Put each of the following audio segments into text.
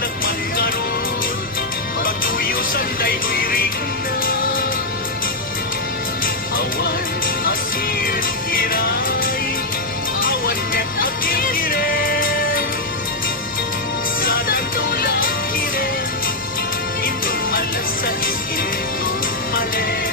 nagmangaron pagtuyo sanday wirig na awan asir kiray awan net akikiren sa tantulak kiren indong alas sa indong malen.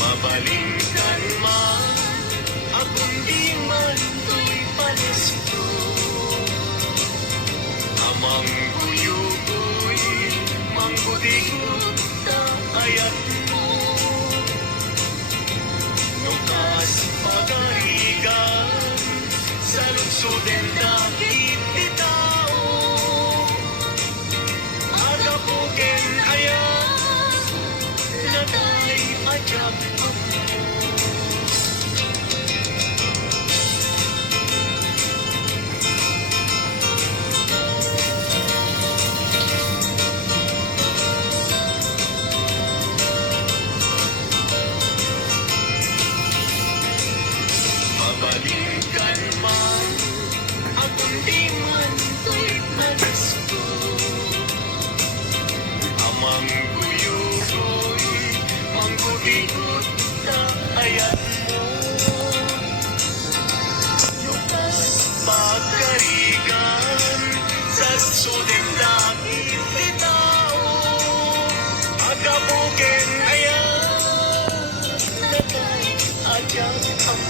Mabalingkan man akong di man to'y panisko amang guyugoy manggudigot ta ayat mo nukas pagarigan sa lunsuden dakit ti tao agapuken ayat natay ajab Mabalikan man akong di man to'y panisko amang guyugoy manggudigot na ayat mo yukas pagkarigan sa sudeng langit ni tao agapuken ayat na kay ajang ang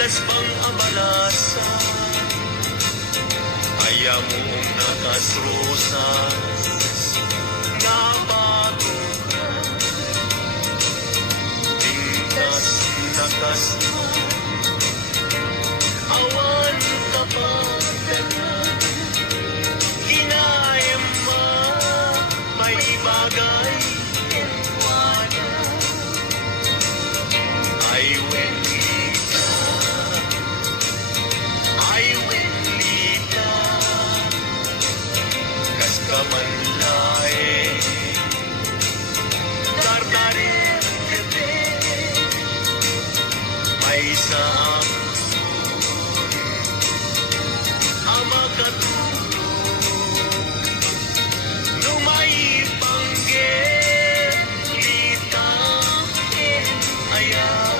Alas bang abalasa ayaw mong nakasrosas napaguhan pintas nakasman awan kapatanan kinayang may bagay enwana ay wenlita kas kamanlae dardarin kete may saang amakatulog numay panggit litakin ayaw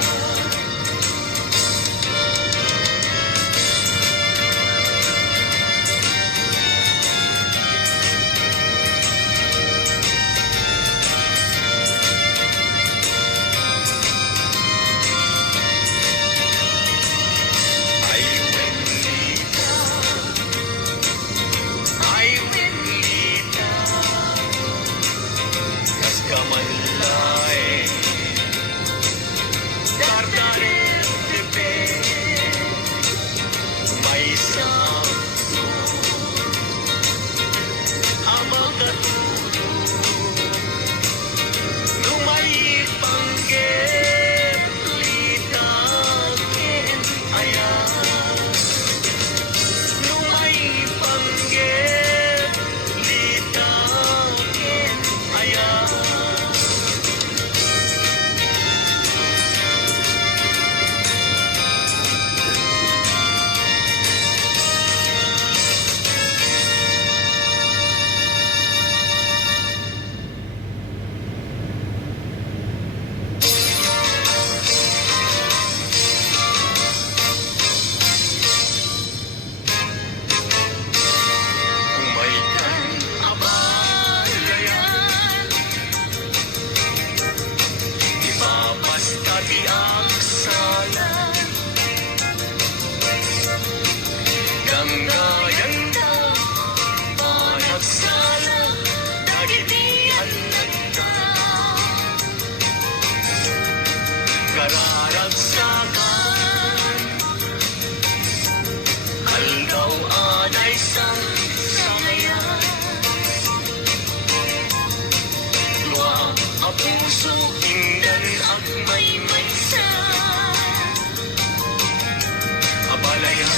kararagsakan aldaw anay sang sangayan luwa a puso ingdan at may maysa abalayan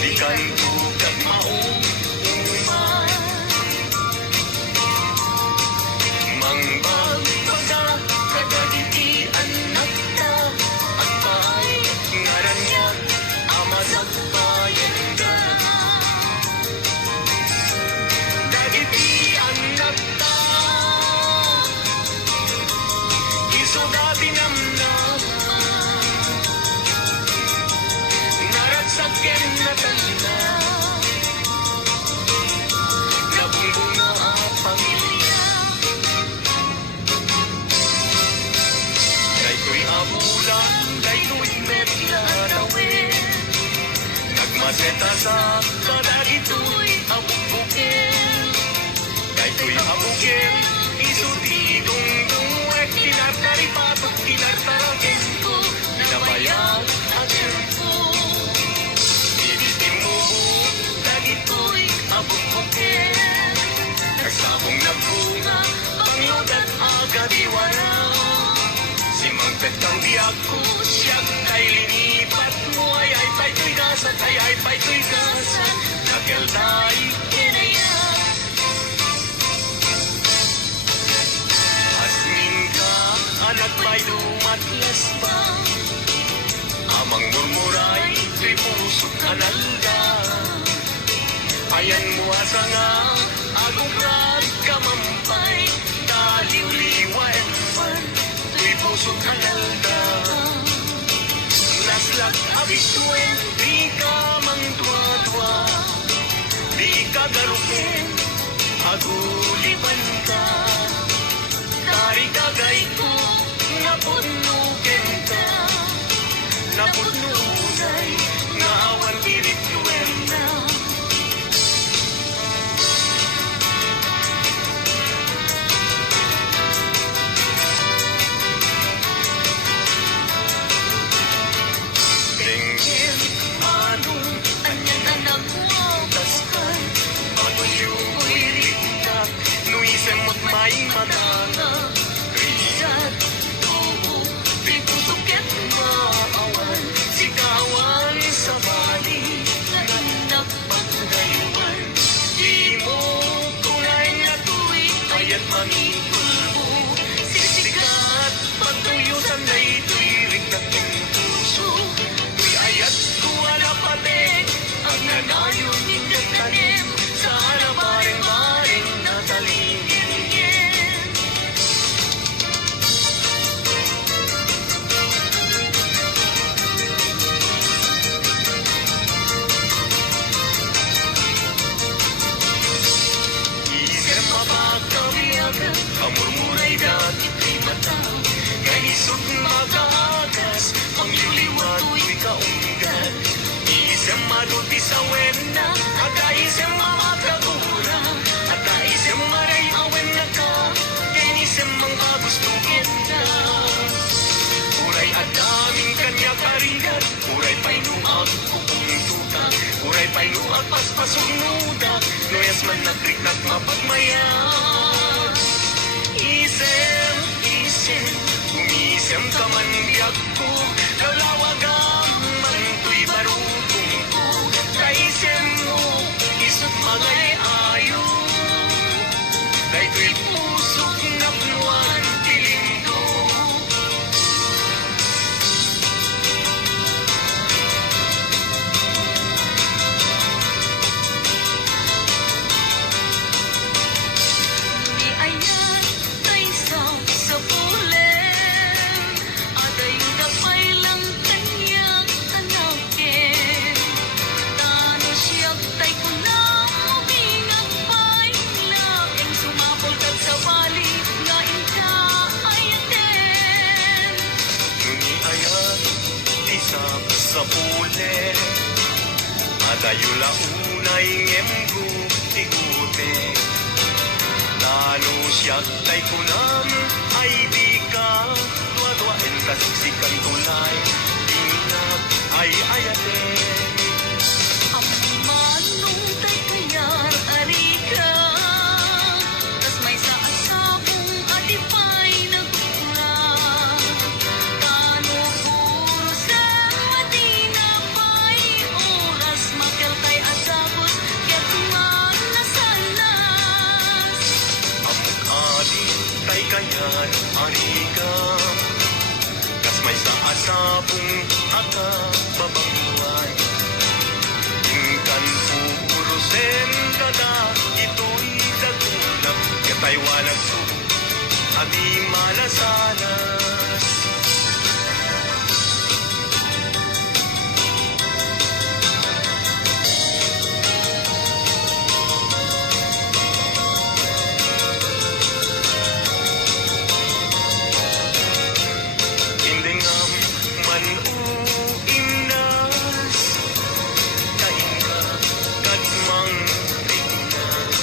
di kanto kag maong Maseta sa kadagito'y abubukin Kayto'y abukin Isuti dungdung Tinartari patok tinartarakin ko Nabayag ang tempo Ibitin mo Dagito'y abubukin Kasabong nagbunga Panglodat agadiwara Si Magpet kang biyak ko Siyag kay linipat mo Ay pa'y kasat ay pa'y kasat Nakil tayo kinaya Asmin ka anak may lumatlas pa Amang murmuray Tuy pusok kanalda Ayan mo asa nga Agong rag kamampay Daliw-liwa and fun Tuy pusok kanalda Naslak abisuen Di ka mang dua-dua Di ka garukin Aguliban ka Tari kagay ko isot magagas, pangliliwat tuy kaunggan. Isem maduti sa wena, aga isem mamakagura, aga isem maray awen na ka, kaya isem mang kabustugin na. Uray adaming kanya karigat, uray painuag kupuntuta, uray painuag paspasunuda, noyas man nagtriknak mapagmayat. Isem, isem, umisem ka man biyak ko, lawlawagam man tuy barutong ko, kaisem mo, isot mangay ayo, day tuy pusok nga buwan pilinggo. Ni ayan tay sa pulen, aday kapay lang kanyang anakin. Tano siya tay kunang mabingag pay, laking sumapol kat sa bali, nga inka ayaten. Nuni ayan, isap sa pule, adayula unay ngemgu tigute. Lalo siyak tay kunam ay di ka, dua-duain kasiksikan tulay, ingat ay ayaten. Manong tay kanyar arika, tas may sa asabong adipay nagkurang. Tano puro sa Madina pay, oras makeltay asabot, ket man nasanas. Amok adi tay kayan arigam, kas may sa asabong aga babanguan. Ingkan puro sen kada ito'y dagulag, katay walag po adi malasanas. Indengam man uinas, kainga kadmang tignas,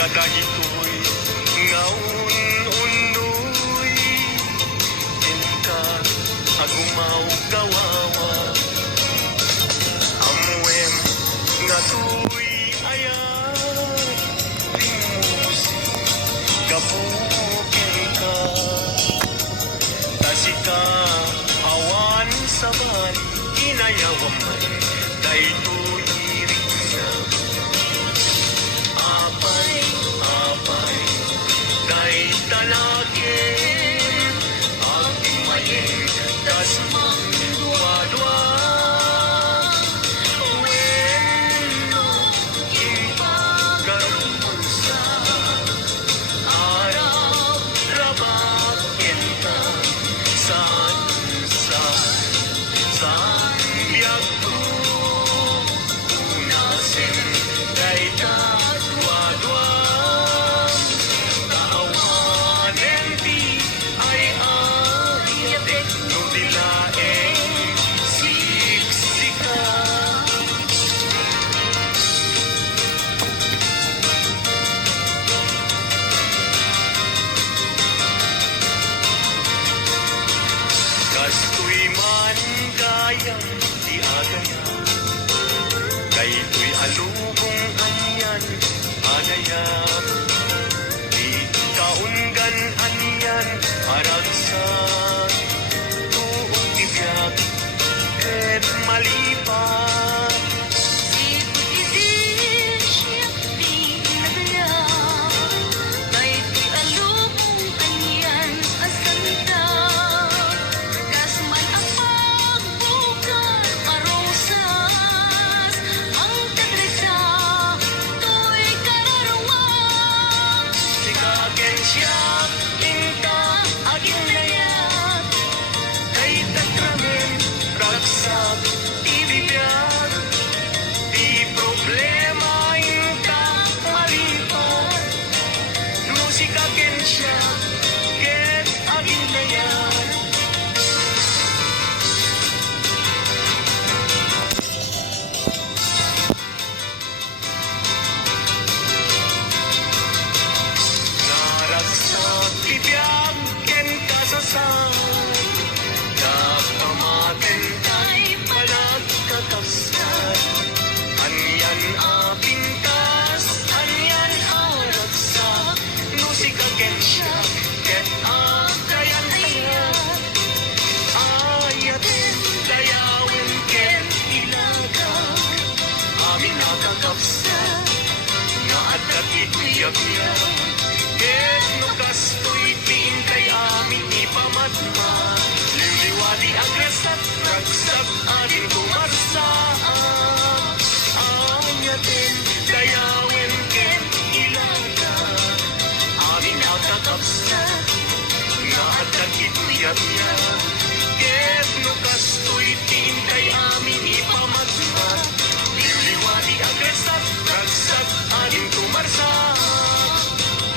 kadagitoy ngaun unoy, inka agumaw kawawa, amwem nga tuy ayat, limusi kabukin ka. Tasika awan sa bali, inayawan man, daytoy irik na. Apay, apay, day talagin, ang imayin, tas mang dua-dua. Weno, impagaruman sa Arab, rabak, kita, saan biyak ko, unasin, day dua-duam, kaawanen di ay ayatek, no dilaeng siksika. Kastoy man gayang di agaya, kayto'y alubong anyan agaya. Di kaunggan anyan aragsan, tuong tibyak et malipat. Sipot idin siya pinagaya, daytoy alubong anyan asanta. Kasman ang pagbukan arosas, ang kadresa to'y kararungan. Sikagen siya inta aging layat, kay tatramin ragsak ibibiyag. Di problema inta malipat, no sikagen siya ket aging layat. ituyak niya. Ket no kastoy tin kay amin ipamatma. Liliwati ang resat, nagsat adin kumarsa. Anyatin, dayawen ken ilaga. Amin nakakapsat, naatag ituyak niya. Ket no kastoy tin kay amin ipamatma. Liliwati ang resat, nagsat adin kumarsa.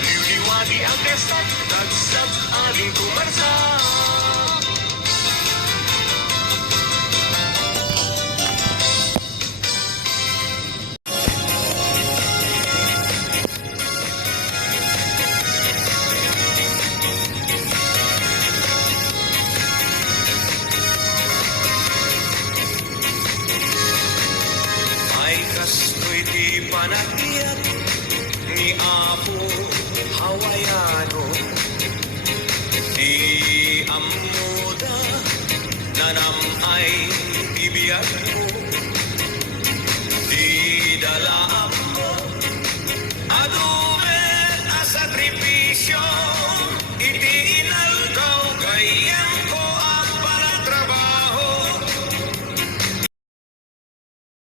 Liliwati ang resat, nagsat adin kumarsa. Ay kastoy di panagiyat ni Apo Hawaiano. Di amuda nanam ay bibiyag mo. Di dala